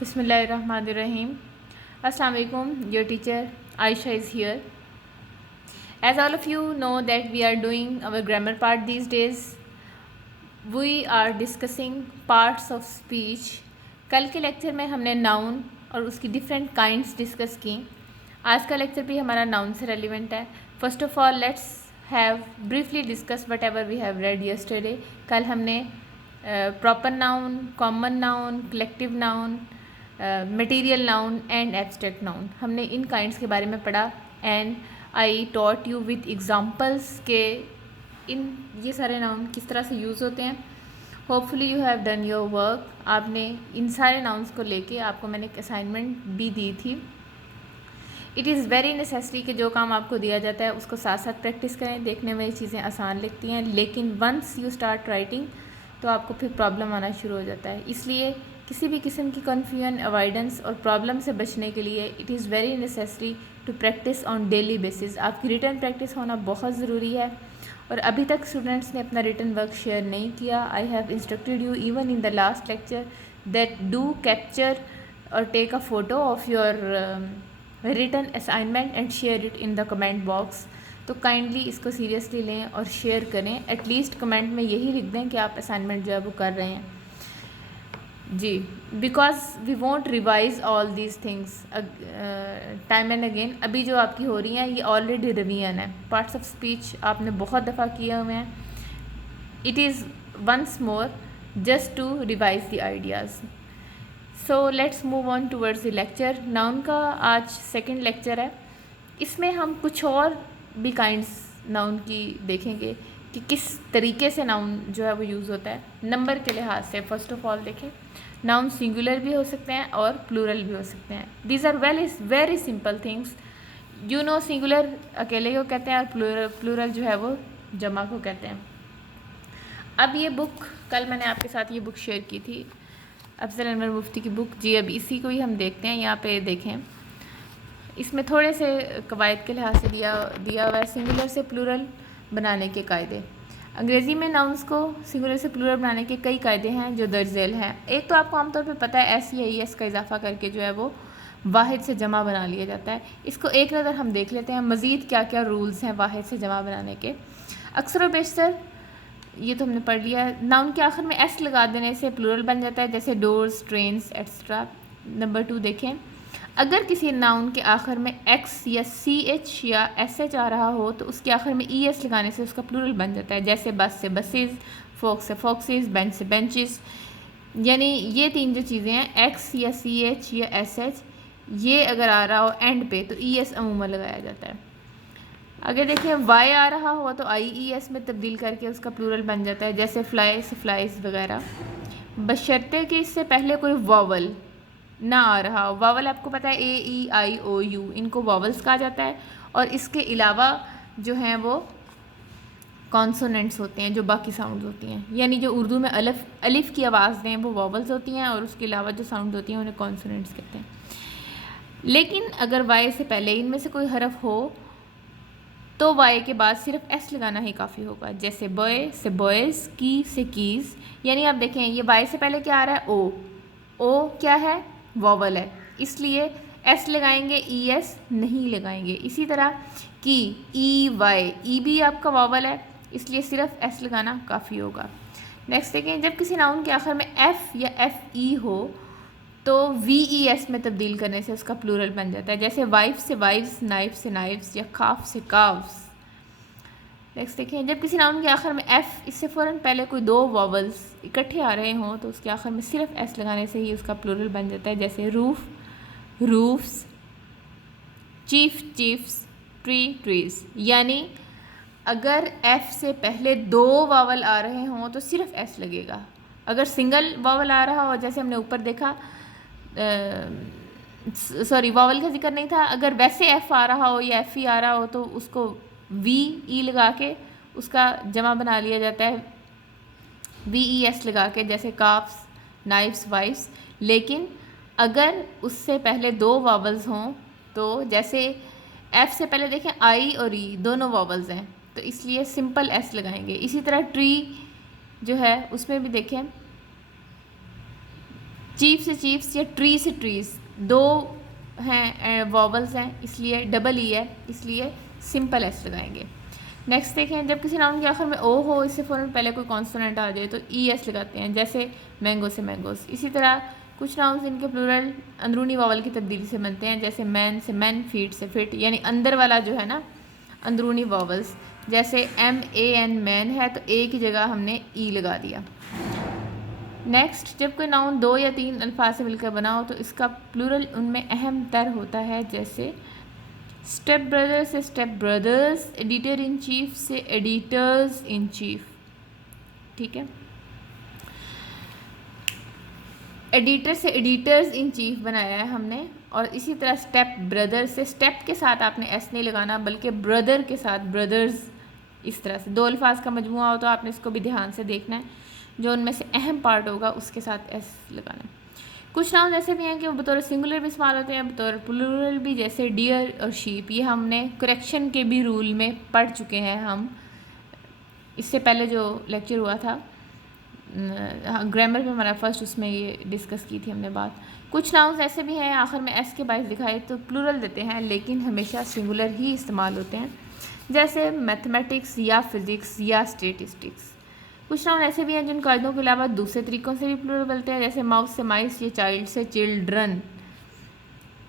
Bismillahirrahmanirrahim. Assalamu alaikum. Your teacher Aisha is here. As all of you know that we are doing our grammar part these days. We are discussing parts of speech. कल के lecture में हमने noun और उसकी different kinds discuss की. आज का lecture भी हमारा नाउन से रेलिवेंट है. First of all let's have briefly discuss whatever we have read yesterday. कल हमने proper noun, common noun, collective noun, material noun and abstract noun, हमने इन काइंड्स के बारे में पढ़ा. And I taught you with examples के ये सारे नाउन किस तरह से यूज़ होते हैं. Hopefully you have done your work. आपने इन सारे नाउन्स को लेके आपको मैंने एक असाइनमेंट भी दी थी. इट इज़ वेरी नेसेसरी कि जो काम आपको दिया जाता है उसको साथ साथ प्रैक्टिस करें. देखने में ये चीज़ें आसान लगती हैं, लेकिन वंस यू स्टार्ट राइटिंग तो आपको फिर प्रॉब्लम आना शुरू हो जाता है. इसलिए किसी भी किस्म की कन्फ्यूजन, अवॉइडेंस और प्रॉब्लम से बचने के लिए it is very necessary to practise on daily basis. आपकी रिटन प्रैक्टिस होना बहुत ज़रूरी है. और अभी तक स्टूडेंट्स ने अपना रिटन वर्क शेयर नहीं किया. I have instructed you even in the last lecture that do capture और take a photo of your written assignment and share it in the comment box. तो काइंडली इसको seriously लें और share करें. At least comment में यही लिख दें कि आप असाइनमेंट जो है वो कर रहे हैं जी. Because we want revise all these things time and again. अभी जो आपकी हो रही हैं ये ऑलरेडी रिवीजन है. पार्ट्स ऑफ स्पीच आपने बहुत दफ़ा किए हुए हैं. It is once more just to revise the ideas. So let's move on towards the lecture. Noun का आज सेकेंड लेक्चर है. इसमें हम कुछ और भी काइंड्स नाउन की देखेंगे कि किस तरीके से नाउन जो है वो यूज़ होता है. नंबर के लिहाज से फर्स्ट ऑफ ऑल देखें, नाउन सिंगुलर भी हो सकते हैं और प्लूरल भी हो सकते हैं. These are very simple things. You know singular अकेले को कहते हैं और प्लूरल जो है वो जमा को कहते हैं. अब ये बुक कल मैंने आपके साथ ये बुक शेयर की थी, अफजल अनवर मुफ्ती की बुक जी. अब इसी को ही हम देखते हैं. यहाँ पे देखें, इसमें थोड़े से कवायद के लिहाज से दिया हुआ है सिंगुलर से प्लूरल बनाने के कायदे. अंग्रेज़ी में नाउन्स को सिंगुलर से प्लूरल बनाने के कई कायदे हैं जो दर्ज झेल हैं. एक तो आपको आमतौर पे पता है एस या ई एस का इजाफा करके जो है वो वाहिद से जमा बना लिया जाता है. इसको एक नज़र हम देख लेते हैं मज़ीद क्या क्या रूल्स हैं वाहिद से जमा बनाने के. अक्सर व बेशतर ये तो हमने पढ़ लिया. नाउन के आखिर में एस लगा देने से प्लूरल बन जाता है, जैसे डोर्स, ट्रेन्स एक्सेट्रा. नंबर 2 देखें, अगर किसी नाउन के आखिर में एक्स या सी एच या एस एच आ रहा हो तो उसके आखिर में ई एस लगाने से उसका प्लूरल बन जाता है, जैसे बस से बसेस, फोक्स से फोक्सेस, बेंच से बेंचेस. यानी ये तीन जो चीज़ें हैं एक्स या सी एच या एस एच, ये अगर आ रहा हो एंड पे तो ई एस अमूमन लगाया जाता है. अगर देखें वाई आ रहा हो तो आई ई एस में तब्दील करके उसका प्लूरल बन जाता है, जैसे फ्लाई से फ्लाइज वगैरह, बशर्ते कि इससे पहले कोई वॉवल ना आ रहा हो. वावल आपको पता है ए ई आई ओ यू, इनको वावल्स कहा जाता है. और इसके अलावा जो हैं वो कॉन्सोनेंट्स होते हैं जो बाकी साउंड्स होती हैं. यानी जो उर्दू में अलिफ की आवाज़ दें वो वावल्स होती हैं और उसके अलावा जो साउंड होती हैं उन्हें कॉन्सोनेंट्स कहते हैं. लेकिन अगर वाई से पहले इनमें से कोई हरफ हो तो वाई के बाद सिर्फ एस लगाना ही काफ़ी होगा, जैसे बॉय से बॉयज़, की से कीज़. यानी आप देखें ये वाई से पहले क्या आ रहा है, ओ क्या है, वॉवल है, इसलिए एस लगाएंगे, ई एस नहीं लगाएंगे. इसी तरह की ई वाई, ई भी आपका वॉवल है, इसलिए सिर्फ एस लगाना काफ़ी होगा. नेक्स्ट देखें, जब किसी नाउन के आखिर में एफ़ या एफ़ ई हो तो वी ई एस में तब्दील करने से उसका प्लूरल बन जाता है, जैसे वाइफ से वाइफ्स, नाइफ से नाइफ्स या काफ से काफ्स. नेक्स्ट देखें, जब किसी नाउन के आखिर में एफ़, इससे फ़ौरन पहले कोई दो वॉवल्स इकट्ठे आ रहे हों तो उसके आखिर में सिर्फ एस लगाने से ही उसका प्लूरल बन जाता है, जैसे roof, roofs, chief, chiefs, tree, trees. यानी अगर एफ़ से पहले दो वावल आ रहे हों तो सिर्फ एस लगेगा. अगर सिंगल वावल आ रहा हो, जैसे हमने ऊपर देखा, सॉरी वावल का जिक्र नहीं था, अगर वैसे एफ़ आ रहा हो या एफ़ ई आ रहा हो तो उसको वी ई लगा के उसका जमा बना लिया जाता है, वी ई एस लगा के, जैसे काफ्स, नाइफ्स, वाइफ्स. लेकिन अगर उससे पहले दो वावल्स हों तो जैसे एफ़ से पहले देखें आई और ई दोनों वावल्स हैं तो इसलिए सिंपल एस लगाएंगे. इसी तरह ट्री जो है उसमें भी देखें चीफ से चीफ्स या ट्री से ट्रीज, दो हैं वॉवल्स हैं इसलिए डबल ई है, इसलिए सिंपल एस लगाएंगे। नेक्स्ट देखें, जब किसी नाउन के आखिर में ओ हो, इससे फ़ौरन पहले कोई कॉन्सोनेंट आ जाए तो ई एस लगाते हैं, जैसे मैंगो से मैंगोस। इसी तरह कुछ नाउन्स इनके प्लूरल अंदरूनी वावल की तब्दीली से बनते हैं, जैसे मैन से मैन, फीट से फिट, यानी अंदर वाला जो है ना अंदरूनी वावल्स। जैसे MAN मैन है तो ए की जगह हमने ई लगा दिया। नेक्स्ट, जब कोई नाउन दो या तीन अल्फाज से मिलकर बना हो तो इसका प्लूरल उनमें अहम तर होता है, जैसे स्टेप ब्रदर से step brothers, editor in chief से एडिटर्स इन चीफ। ठीक है, एडिटर से एडिटर्स इन चीफ बनाया है हमने। और इसी तरह स्टेप ब्रदर से, स्टेप के साथ आपने एस नहीं लगाना बल्कि ब्रदर के साथ ब्रदर्स। इस तरह से दो अल्फाज का मजमुआ हो तो आपने इसको भी ध्यान से देखना है, जो उनमें से अहम पार्ट होगा उसके साथ एस लगाना है। कुछ नाउन ऐसे भी हैं कि वो बतौर सिंगुलर भी इस्तेमाल होते हैं, बतौर प्लूरल भी, जैसे डियर और शीप। ये हमने करेक्शन के भी रूल में पढ़ चुके हैं हम, इससे पहले जो लेक्चर हुआ था ग्रामर पे हमारा फर्स्ट, उसमें ये डिस्कस की थी हमने बात। कुछ नाउन्स ऐसे भी हैं आखिर में एस के बाइस दिखाए तो प्लूरल देते हैं, लेकिन हमेशा सिंगुलर ही इस्तेमाल होते हैं, जैसे मैथमेटिक्स या फिज़िक्स या स्टेटिस्टिक्स। कुछ नाउन ऐसे भी हैं जिन कायदों के अलावा दूसरे तरीक़ों से भी प्लूरल बनते हैं, जैसे माउस से माइस या चाइल्ड से चिल्ड्रन।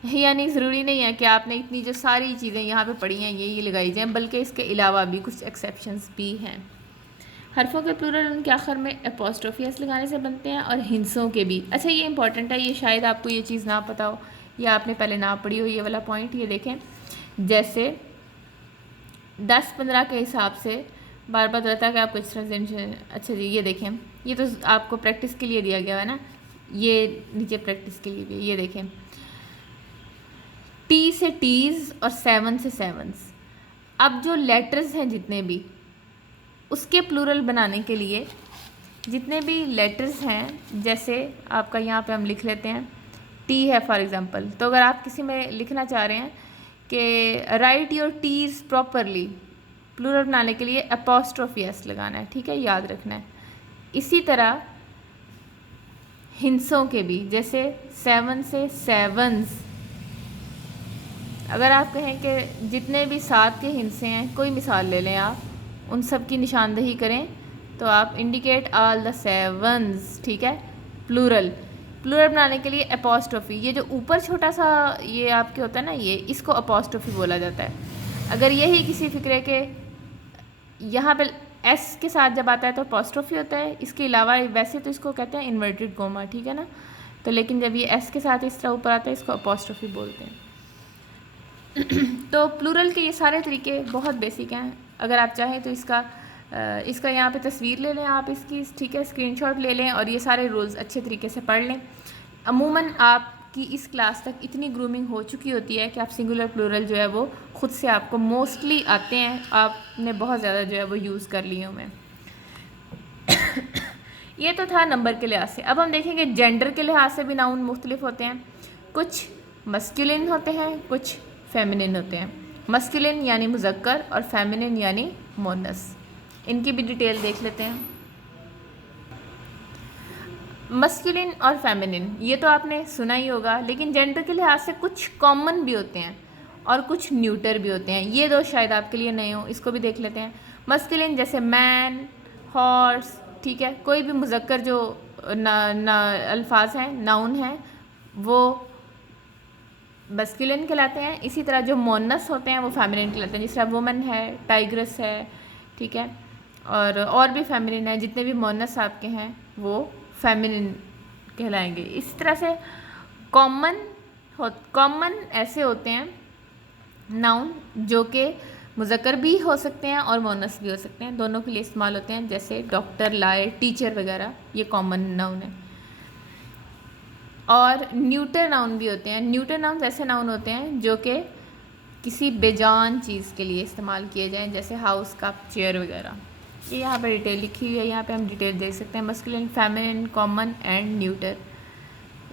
यानी ज़रूरी नहीं है कि आपने इतनी जो सारी चीज़ें यहाँ पे पढ़ी हैं ये लगाई जाएँ, बल्कि इसके अलावा भी कुछ एक्सेप्शंस भी हैं। हरफों के प्लूरल उनके आखिर में एपोस्ट्रोफी एस लगाने से बनते हैं, और हिंसों के भी। अच्छा, ये इंपॉर्टेंट है, ये शायद आपको ये चीज़ ना पता हो या आपने पहले ना पढ़ी हो ये वाला पॉइंट। ये देखें, जैसे 10-15 के हिसाब से बार बार रहता है कि आप कुछ तरह। अच्छा जी, ये देखें, ये तो आपको प्रैक्टिस के लिए दिया गया है ना, ये नीचे प्रैक्टिस के लिए भी। ये देखें, टी से टीज़ और 7 से सेवन्स। अब जो लेटर्स हैं जितने भी, उसके प्लूरल बनाने के लिए जितने भी लेटर्स हैं, जैसे आपका यहाँ पे हम लिख लेते हैं टी है फॉर एग्ज़ाम्पल, तो अगर आप किसी में लिखना चाह रहे हैं कि write your T's properly, plural बनाने के लिए एपोस्ट्रोफी एस लगाना है। ठीक है, याद रखना है। इसी तरह हिंसों के भी, जैसे 7 से सेवन्स। अगर आप कहें कि जितने भी 7 के हिंसे हैं, कोई मिसाल ले लें आप, उन सब की निशानदही करें तो आप इंडिकेट ऑल द सेवन्स। ठीक है, प्लूरल बनाने के लिए एपोस्ट्रोफी, ये जो ऊपर छोटा सा ये आपके होता है ना, ये इसको एपोस्ट्रोफी बोला जाता है। अगर यही किसी फिक्रे के यहाँ पे एस के साथ जब आता है तो एपोस्ट्रोफी होता है, इसके अलावा वैसे तो इसको कहते हैं इन्वर्टेड कोमा। ठीक है ना, तो लेकिन जब ये एस के साथ इस तरह ऊपर आता है इसको एपोस्ट्रोफी बोलते हैं। तो प्लूरल के ये सारे तरीके बहुत बेसिक हैं। अगर आप चाहें तो इसका यहाँ पे तस्वीर ले लें आप इसकी, ठीक है, स्क्रीनशॉट ले लें और ये सारे रूल्स अच्छे तरीके से पढ़ लें। अमूमन आपकी इस क्लास तक इतनी ग्रूमिंग हो चुकी होती है कि आप सिंगुलर प्लूरल जो है वो खुद से आपको मोस्टली आते हैं, आपने बहुत ज़्यादा जो है वो यूज़ कर लिए हुए। ये तो था नंबर के लिहाज से। अब हम देखेंगे जेंडर के लिहाज से भी नाउन मुख्तलिफ होते हैं। कुछ मस्कुलिन होते हैं, कुछ फेमिनिन होते हैं। मस्कुलिन यानी मुज़क्कर और फेमिनिन यानी मोनस। इनकी भी डिटेल देख लेते हैं। मस्कुलिन और फेमिनिन ये तो आपने सुना ही होगा, लेकिन जेंडर के लिहाज से कुछ कॉमन भी होते हैं और कुछ न्यूटर भी होते हैं। ये दो शायद आपके लिए नए हो, इसको भी देख लेते हैं। मस्कुलिन जैसे मैन, हॉर्स, ठीक है, कोई भी मुज़क्कर जो अल्फाज हैं, नाउन हैं, वो मस्कुलिन कहलाते हैं। इसी तरह जो मोनस होते हैं वो फेमिनिन कहलाते हैं, जिस तरह वुमन है, टाइग्रस है, ठीक है, और भी फेमिनिन है। जितने भी मोनस आपके हैं वो फेमिनिन कहलाएंगे। इस तरह से कॉमन ऐसे होते हैं नाउन जो कि मुज़क्कर भी हो सकते हैं और मोनस भी हो सकते हैं, दोनों के लिए इस्तेमाल होते हैं, जैसे डॉक्टर, लायर, टीचर वगैरह, ये कॉमन नाउन है। और न्यूटर नाउन भी होते हैं। न्यूटर नाउन ऐसे नाउन होते हैं जो कि किसी बेजान चीज़ के लिए इस्तेमाल किए जाएं, जैसे हाउस, कप, चेयर वगैरह। ये यहाँ पे डिटेल लिखी हुई है, यहाँ पे हम डिटेल देख सकते हैं, masculine, feminine, common and neuter.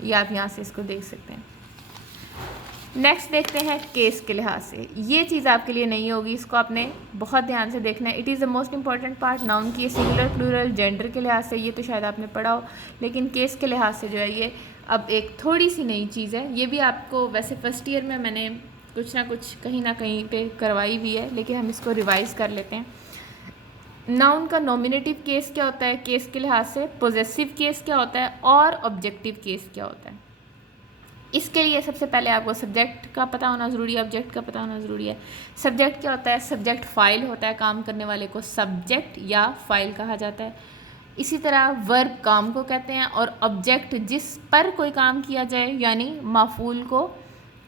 ये आप यहाँ से इसको देख सकते हैं। नेक्स्ट देखते हैं केस के लिहाज से। ये चीज़ आपके लिए नहीं होगी, इसको आपने बहुत ध्यान से देखना है। It is the most important part noun की। सिंगुलर, प्लूरल, जेंडर के लिहाज से ये तो शायद आपने पढ़ा हो, लेकिन केस के लिहाज से जो है ये अब एक थोड़ी सी नई चीज़ है, ये भी आपको वैसे फर्स्ट ईयर में मैंने कुछ ना कुछ कहीं ना कहीं पे करवाई भी है, लेकिन हम इसको रिवाइज कर लेते हैं। नाउन का नॉमिनेटिव केस क्या होता है केस के लिहाज से, पोजेसिव केस क्या होता है और ऑब्जेक्टिव केस क्या होता है। इसके लिए सबसे पहले आपको सब्जेक्ट का पता होना ज़रूरी है, ऑब्जेक्ट का पता होना ज़रूरी है। सब्जेक्ट क्या होता है, सब्जेक्ट फाइल होता है, काम करने वाले को सब्जेक्ट या फाइल कहा जाता है। इसी तरह वर्ब काम को कहते हैं और ऑब्जेक्ट जिस पर कोई काम किया जाए यानी माफूल को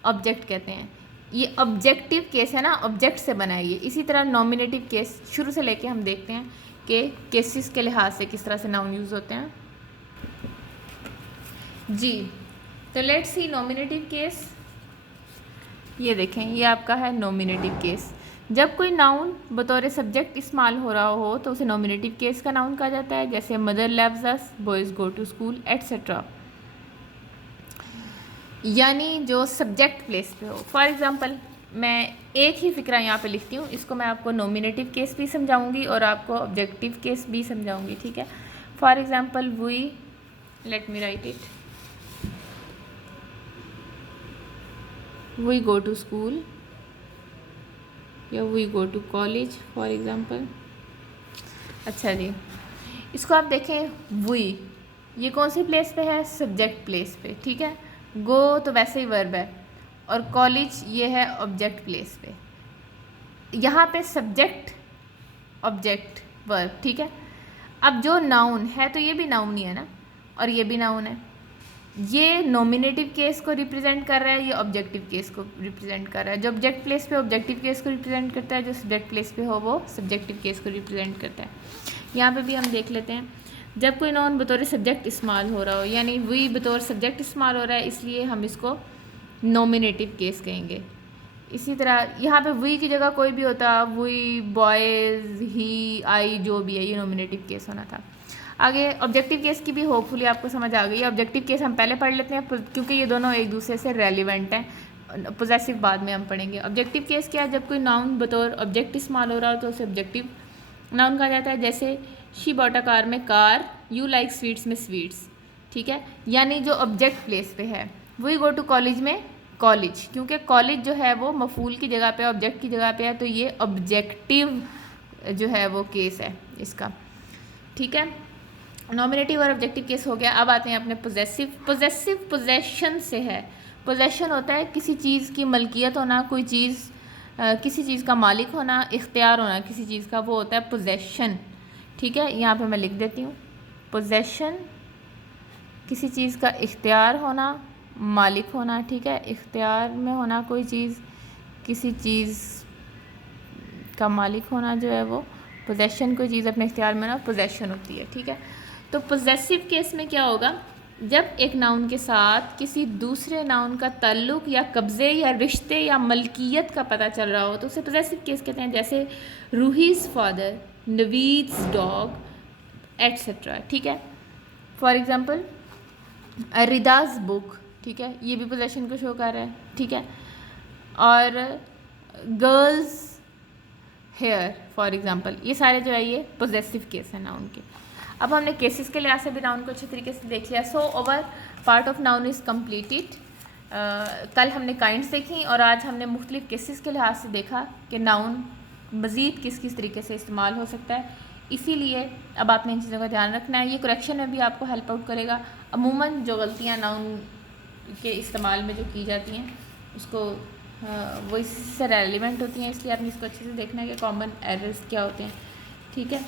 ऑब्जेक्ट कहते हैं। ये ऑब्जेक्टिव केस है ना, ऑब्जेक्ट से बना है ये। इसी तरह नॉमिनेटिव केस शुरू से लेके हम देखते हैं कि केसेस के लिहाज से किस तरह से नाउन यूज़ होते हैं जी। तो लेट्स सी नॉमिनेटिव केस। ये देखें, ये आपका है नॉमिनेटिव केस। जब कोई नाउन बतौर सब्जेक्ट इस्तेमाल हो रहा हो तो उसे नॉमिनेटिव केस का नाउन कहा जाता है, जैसे mother loves us, boys go to school etcetera, यानी जो सब्जेक्ट प्लेस पे हो। फॉर एग्ज़ाम्पल मैं एक ही फ़िक्रा यहाँ पे लिखती हूँ, इसको मैं आपको नॉमिनेटिव केस भी समझाऊंगी और आपको ऑब्जेक्टिव केस भी समझाऊंगी, ठीक है। For example we, let me write it, we go to school या we go to college for example. अच्छा जी, इसको आप देखें, वी ये कौन सी प्लेस पे है, सब्जेक्ट प्लेस पे, ठीक है। गो तो वैसे ही वर्ब है और कॉलेज ये है ऑब्जेक्ट प्लेस पे। यहाँ पे सब्जेक्ट ऑब्जेक्ट वर्ब, ठीक है। अब जो नाउन है तो ये भी नाउन ही है ना, और ये भी नाउन है। ये नॉमिनेटिव केस को रिप्रेजेंट कर रहा है, ये ऑब्जेक्टिव केस को रिप्रेजेंट कर रहा है। जो ऑब्जेक्ट प्लेस पे ऑब्जेक्टिव केस को रिप्रेजेंट करता है, जो सब्जेक्ट प्लेस पे हो वो सब्जेक्टिव केस को रिप्रेजेंट करता है। यहाँ पे भी हम देख लेते हैं, जब कोई नाउन बतौर सब्जेक्ट इस्तेमाल हो रहा हो, यानी वी बतौर सब्जेक्ट इस्तेमाल हो रहा है, इसलिए हम इसको नॉमिनेटिव केस कहेंगे। इसी तरह यहाँ पे वी की जगह कोई भी होता, वी, बॉयज़, ही, आई, जो भी है, ये नॉमिनेटिव केस होना था। आगे ऑब्जेक्टिव केस की भी होपफुली आपको समझ आ गई है। ऑब्जेक्टिव केस हम पहले पढ़ लेते हैं क्योंकि ये दोनों एक दूसरे से रेलिवेंट हैं। पोजेसिव बाद में हम पढ़ेंगे। ऑब्जेक्टिव केस क्या है, जब कोई नाउन बतौर ऑब्जेक्ट इस्तेमाल हो रहा हो तो उसे ऑब्जेक्टिव नाउन कहा जाता है। जैसे शी बॉट अ कार में कार, यू लाइक स्वीट्स में स्वीट्स, ठीक है। यानी जो ऑब्जेक्ट प्लेस पे है। वी गो टू कॉलेज में कॉलेज, क्योंकि कॉलेज जो है वो मफूल की जगह पे, ऑब्जेक्ट की जगह पे है, तो ये ऑब्जेक्टिव जो है वो केस है इसका, ठीक है। नॉमिनेटिव और ऑब्जेक्टिव केस हो गया। अब आते हैं अपने पोजेसिव। पोजेसिव पोजेशन से है। पोजेशन होता है किसी चीज़ की मलकियत होना, कोई चीज़ किसी चीज़ का मालिक होना, इख्तियार होना किसी चीज़ का, वो होता है पोजेशन, ठीक है। यहाँ पे मैं लिख देती हूँ, पोजेशन किसी चीज़ का इख्तियार होना, मालिक होना, ठीक है। इख्तियार में होना कोई चीज़, किसी चीज़ का मालिक होना जो है वो पोजेशन, कोई चीज़ अपने इख्तियार में ना पोजेशन होती है, ठीक है। तो पोजेसिव केस में क्या होगा, जब एक नाउन के साथ किसी दूसरे नाउन का ताल्लुक़ या कब्ज़े या रिश्ते या मलकियत का पता चल रहा हो तो उसे पोजेसिव केस कहते हैं। जैसे रूहीज़ फादर, नवीद्स डॉग एट्सेट्रा, ठीक है। फॉर एग्ज़ाम्पल रिदाज़ बुक, ठीक है, ये भी पोजेशन को शो कर रहा है, ठीक है। और गर्ल्स हेयर फॉर एग्ज़ाम्पल, ये सारे जो है ये पोजेसिव केस है नाउन के। अब हमने केसेस के लिहाज से भी नाउन को अच्छे तरीके से देख लिया। So over part of noun is completed. कल हमने काइंड्स देखी और आज हमने मुख्तलिफ केसेस के लिहाज से देखा कि नाउन मज़ीद किस किस तरीके से इस्तेमाल हो सकता है। इसीलिए अब आपने इन चीज़ों का ध्यान रखना है, ये करेक्शन में भी आपको हेल्प आउट करेगा। अमूमन जो गलतियाँ नाउन के इस्तेमाल में जो की जाती हैं उसको वो इससे रेलिवेंट होती हैं, इसलिए आपने इसको अच्छे से देखना है कि कॉमन एरर्स क्या होते हैं, ठीक है।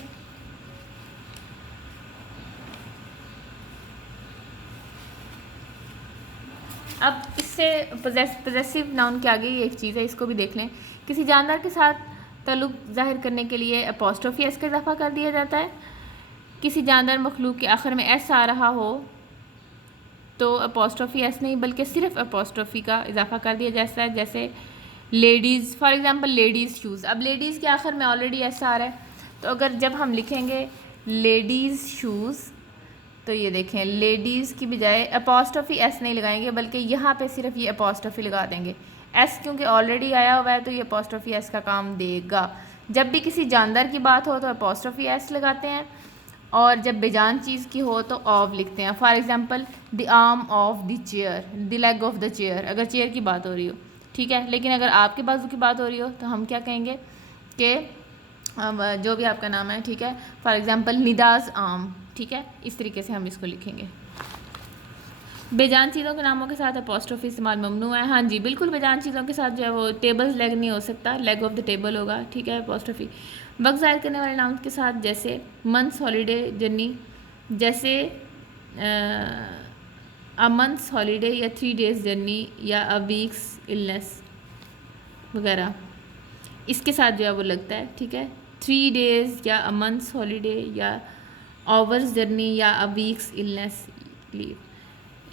अब इससे पोजेसिव नाउन के आगे ही एक चीज़ है, इसको भी देख लें। किसी जानवर के साथ ताल्लुक़ ज़ाहिर करने के लिए अपॉस्ट्रोफी एस का इजाफा कर दिया जाता है। किसी जानवर मखलूक के आखिर में एस आ रहा हो तो अपॉस्ट्रोफी एस नहीं बल्कि सिर्फ अपॉस्ट्रोफी का इजाफा कर दिया जाता है। जैसे ladies, for example ladies shoes. अब लेडीज़ के आखिर में ऑलरेडी एस आ रहा है, तो अगर जब हम लिखेंगे लेडीज़ शूज़ तो ये देखें लेडीज़ की बजाय अपॉस्ट्रोफी एस नहीं लगाएंगे बल्कि यहाँ पे सिर्फ ये अपॉस्ट्रोफी लगा देंगे। एस क्योंकि ऑलरेडी आया हुआ है तो ये अपॉस्ट्रोफी एस का काम देगा। जब भी किसी जानदार की बात हो तो अपॉस्ट्रोफी एस लगाते हैं, और जब बेजान चीज़ की हो तो ऑफ लिखते हैं। For example the arm of the chair, the leg of the chair, अगर चेयर की बात हो रही हो, ठीक है। लेकिन अगर आपके बाजू की बात हो रही हो तो हम क्या कहेंगे कि जो भी आपका नाम है, ठीक है। फॉर एग्जांपल निदाज आर्म, ठीक है। इस तरीके से हम इसको लिखेंगे। बेजान चीज़ों के नामों के साथ अपॉस्ट्रोफी इस्तेमाल ममनू है। हाँ जी बिल्कुल, बेजान चीज़ों के साथ जो है वो टेबल्स लेग नहीं हो सकता, लेग ऑफ द टेबल होगा, ठीक है। अपॉस्ट्रोफी वक्त ज़ाहिर करने वाले नाम के साथ जैसे मंथ्स हॉलीडे जर्नी, जैसे अ मंथ्स हॉलीडे या 3 डेज़ जर्नी या अ वीक्स इलनेस वगैरह, इसके साथ जो है वो लगता है, ठीक है। 3 डेज़ या अ मंथ्स हॉलीडे या आवर्स जर्नी या अ वीक्स इलनेस लीव,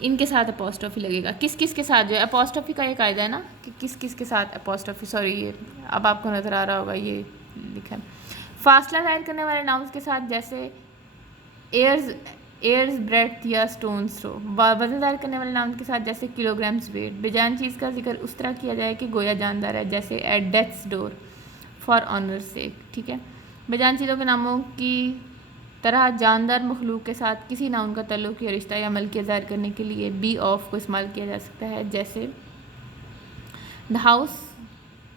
इनके साथ अपॉस्ट्रोफी लगेगा। किस किस के साथ जो है अपॉस्ट्रोफी का ये कायदा है ना कि किस किस के साथ अपॉस्ट्रोफी, सॉरी ये अब आपको नज़र आ रहा होगा, ये लिखा है। फासला जाहिर करने वाले नाउन्स के साथ जैसे एयर्स ब्रेथ या स्टोन थ्रो। वजन जाहिर करने वाले नाउन के साथ जैसे किलोग्राम्स वेट। बेजान चीज़ का जिक्र उस तरह किया जाए कि गोया जानदार है, जैसे at death's door, for honour sake, ठीक है। बेजान चीज़ों के नामों की तरह जानदार मखलूक के साथ किसी नाउन का तल्लुक या रिश्ता या मलकियत ज़ाहिर करने के लिए बी ऑफ को इस्तेमाल किया जा सकता है, जैसे the house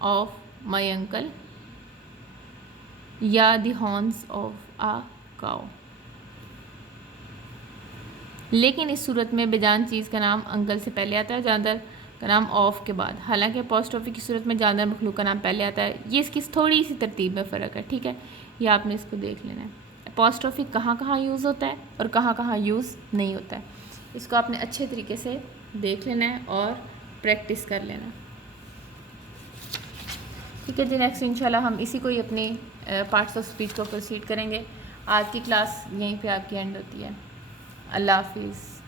of my uncle या the horns of a cow. लेकिन इस सूरत में बेजान चीज़ का नाम अंकल से पहले आता है, जानदार का नाम ऑफ के बाद। हालांकि अपॉस्ट्रोफी की सूरत में जानदार मखलूक का नाम पहले आता है। ये इसकी थोड़ी सी तरतीब में फ़र्क है, ठीक है। ये आपने इसको देख लेना है, अपॉस्ट्रोफी कहाँ कहाँ यूज़ होता है और कहाँ कहाँ यूज़ नहीं होता है। इसको आपने अच्छे तरीके से देख लेना है और प्रैक्टिस कर लेना है, ठीक है जी। नेक्स्ट इंशाल्लाह हम इसी को ही अपनी पार्ट्स ऑफ स्पीच को प्रोसीड करेंगे। आज की क्लास यहीं पे आपकी एंड होती है। अल्लाह हाफिज़।